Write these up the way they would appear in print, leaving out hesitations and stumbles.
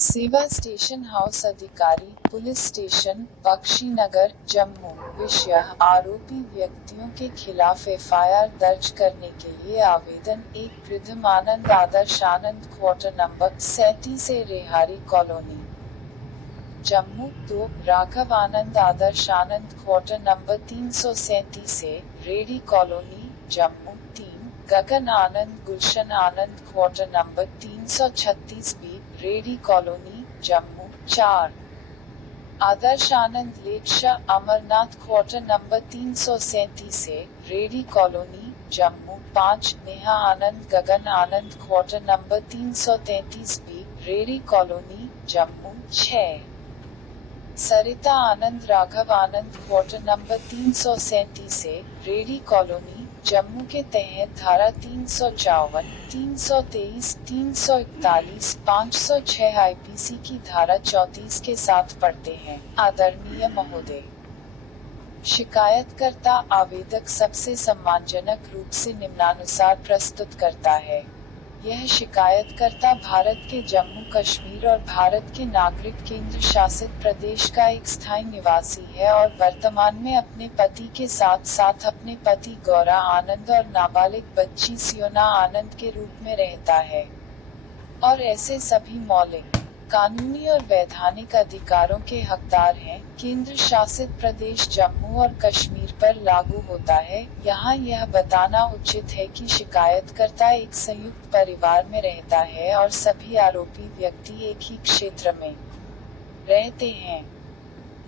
सेवा station house अधिकारी, police station, Bakshi Nagar, Jammu. विषय: आरोपी व्यक्तियों के खिलाफ एफआईआर दर्ज करने के लिए आवेदन। एक प्रथम आनंद Adarsh Anand quarter number 37 C Rehari colony, Jammu. 2 Raghav Anand Adarsh Anand quarter number 337 C Rehari colony, Jammu. 3 Gagan Anand Gulshan Anand quarter number 336 B, Rehari colony, Jammu. 4 Adarsh Anand लेटशा Amarnath quarter number 337 C Rehari colony, Jammu. 5 Neha Anand Gagan Anand quarter number 333 B, Rehari colony, Jammu. 6 Sarita Anand Raghav Anand quarter number 337 C Rehari colony, Jammu के तहत धारा 354, 323, 341, 506 आईपीसी की धारा 34 के साथ पढ़ते हैं। आदरणीय महोदय, शिकायतकर्ता आवेदक सबसे सम्मानजनक रूप से निम्नानुसार प्रस्तुत करता है। यह शिकायतकर्ता भारत के जम्मू कश्मीर और भारत के नागरिक केंद्र शासित प्रदेश का एक स्थायी निवासी है और वर्तमान में अपने पति के साथ साथ अपने पति गौरा आनंद और नाबालिग बच्ची सियोना आनंद के रूप में रहता है और ऐसे सभी मौलिक, कानूनी और वैधानिक अधिकारों के हकदार हैं, केंद्र शासित प्रदेश जम्मू और कश्मीर पर लागू होता है। यहाँ यह बताना उचित है कि शिकायतकर्ता एक संयुक्त परिवार में रहता है और सभी आरोपी व्यक्ति एक ही क्षेत्र में रहते हैं,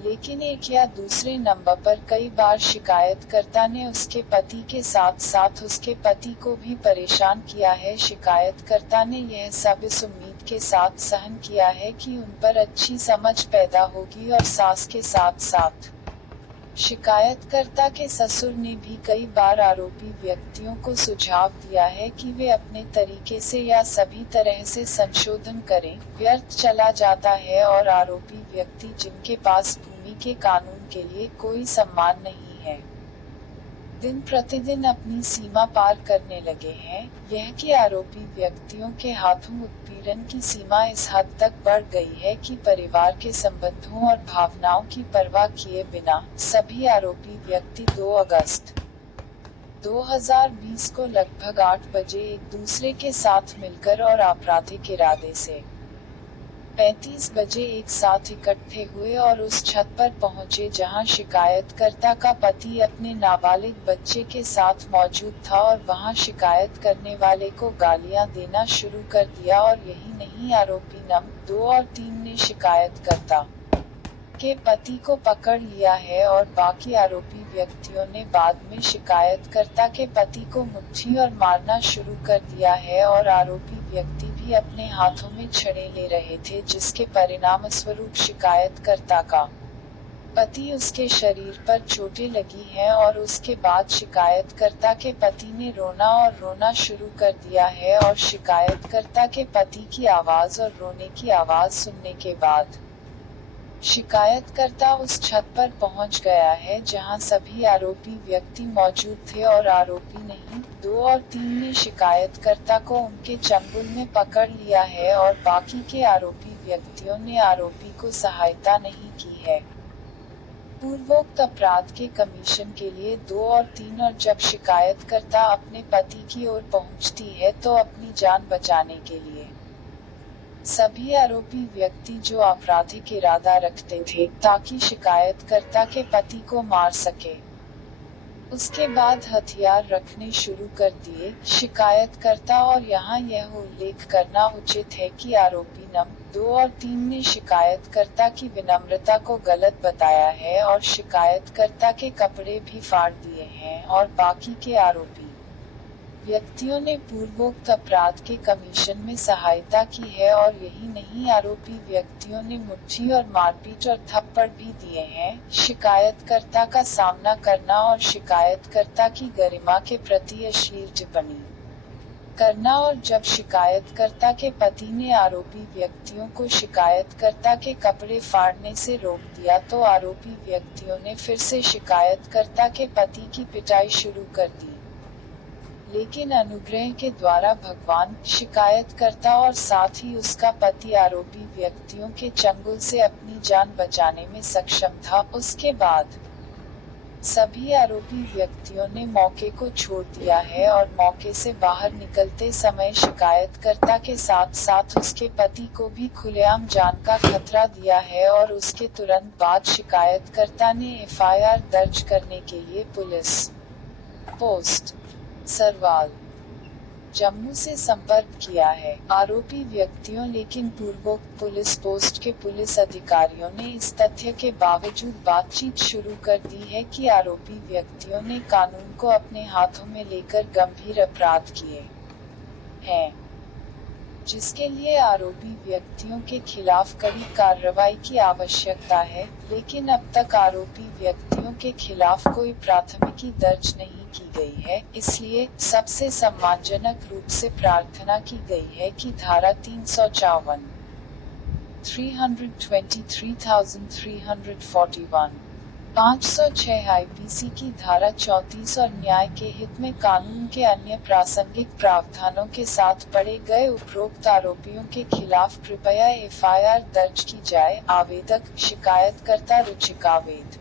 लेकिन एक या दूसरे नंबर पर कई बार शिकायतकर्ता ने उसके पति के साथ साथ उसके पति को भी परेशान किया है। शिकायतकर्ता ने यह सब इस उम्मीद के साथ सहन किया है कि उन पर अच्छी समझ पैदा होगी और सास के साथ साथ शिकायतकर्ता के ससुर ने भी कई बार आरोपी व्यक्तियों को सुझाव दिया है कि वे अपने तरीके से या सभी तरह से संशोधन करें। व्यर्थ चला जाता है और आरोपी व्यक्ति जिनके पास भूमि के कानून के लिए कोई सम्मान नहीं है, दिन प्रतिदिन अपनी सीमा पार करने लगे हैं। यह कि आरोपी व्यक्तियों के हाथों उत्पीड़न की सीमा इस हद तक बढ़ गई है कि परिवार के संबंधों और भावनाओं की परवाह किए बिना सभी आरोपी व्यक्ति 2 अगस्त 2020 को लगभग 8 बजे एक दूसरे के साथ मिलकर और आपराधिक इरादे से 35 बजे एक साथ इकट्ठे हुए और उस छत पर पहुंचे जहां शिकायतकर्ता का पति अपने नाबालिग बच्चे के साथ मौजूद था और वहां शिकायत करने वाले को गालियां देना शुरू कर दिया। और यही नहीं, आरोपी नंबर 2 और 3 ने शिकायतकर्ता के पति को पकड़ लिया है और बाकी आरोपी व्यक्तियों ने बाद में शिकायतकर्ता के पति को मुट्ठी और मारना शुरू कर दिया है और आरोपी व्यक्ति भी अपने हाथों में छड़े ले रहे थे, जिसके परिणाम स्वरूप शिकायतकर्ता का पति उसके शरीर पर चोटें लगी हैं और उसके बाद शिकायतकर्ता के पति ने रोना शुरू कर दिया है और शिकायतकर्ता के पति की आवाज और रोने की आवाज सुनने के बाद शिकायतकर्ता उस छत पर पहुंच गया है जहां सभी आरोपी व्यक्ति मौजूद थे और आरोपी नहीं, 2 और 3 ने शिकायतकर्ता को उनके चंगुल में पकड़ लिया है और बाकी के आरोपी व्यक्तियों ने आरोपी को सहायता नहीं की है। पूर्वोक्त अपराध के कमीशन के लिए 2 और 3 और जब शिकायतकर्ता अपने पति की ओर पहुंचती है तो अपनी जान बचाने के लिए सभी आरोपी व्यक्ति जो आपराधिक इरादा रखते थे ताकि शिकायतकर्ता के पति को मार सके, उसके बाद हथियार रखने शुरू कर दिए। शिकायतकर्ता और यहाँ यह उल्लेख करना उचित है कि आरोपी नंबर 2 और 3 ने शिकायतकर्ता की विनम्रता को गलत बताया है और शिकायतकर्ता के कपड़े भी फाड़ दिए हैं और बाकी के आरोपी व्यक्तियों ने पूर्वोक्त अपराध के कमीशन में सहायता की है। और यही नहीं, आरोपी व्यक्तियों ने मुट्ठी और मारपीट और थप्पड़ भी दिए हैं शिकायतकर्ता का सामना करना और शिकायतकर्ता की गरिमा के प्रति अश्लील टिप्पणी करना। और जब शिकायतकर्ता के पति ने आरोपी व्यक्तियों को शिकायतकर्ता के कपड़े फाड़ने से रोक दिया तो आरोपी व्यक्तियों ने फिर से शिकायतकर्ता के पति की पिटाई शुरू कर दी। लेकिन अनुग्रह के द्वारा भगवान, शिकायतकर्ता और साथ ही उसका पति आरोपी व्यक्तियों के चंगुल से अपनी जान बचाने में सक्षम था। उसके बाद सभी आरोपी व्यक्तियों ने मौके को छोड़ दिया है और मौके से बाहर निकलते समय शिकायतकर्ता के साथ साथ उसके पति को भी खुलेआम जान का खतरा दिया है और उसके तुरंत बाद शिकायतकर्ता ने एफआईआर दर्ज करने के लिए पुलिस पोस्ट सरवाल, जम्मू से संपर्क किया है। आरोपी व्यक्तियों लेकिन पूर्वोक्त पुलिस पोस्ट के पुलिस अधिकारियों ने इस तथ्य के बावजूद बातचीत शुरू कर दी है कि आरोपी व्यक्तियों ने कानून को अपने हाथों में लेकर गंभीर अपराध किए हैं, जिसके लिए आरोपी व्यक्तियों के खिलाफ कड़ी कार्रवाई की आवश्यकता है, लेकिन अब तक आरोपी व्यक्तियों के खिलाफ कोई प्राथमिकी दर्ज नहीं की गई है। इसलिए सबसे सम्मानजनक रूप से प्रार्थना की गई है कि धारा 354 323,341 506 आईपीसी की धारा 34 और न्याय के हित में कानून के अन्य प्रासंगिक प्रावधानों के साथ पढ़े गए उपरोक्त आरोपियों के खिलाफ कृपया एफआईआर दर्ज की जाए। आवेदक, शिकायतकर्ता रुचिका वेद।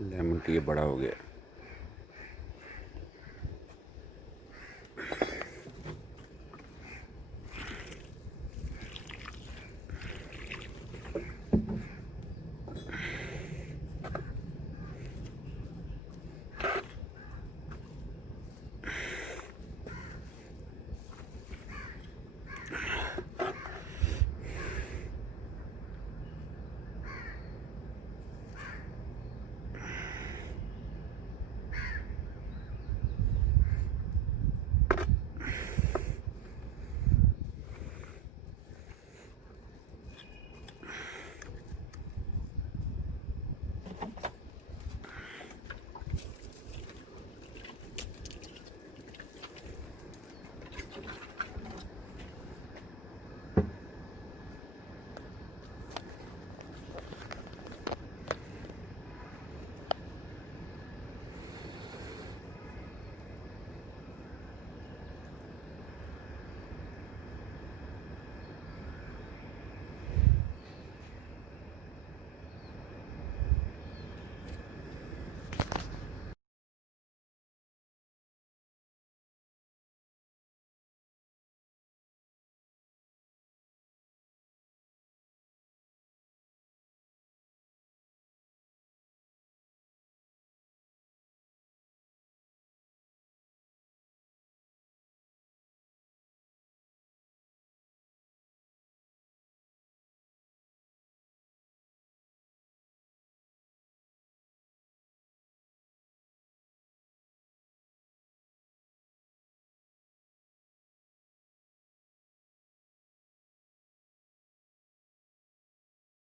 लेमन टी बड़ा हो गया।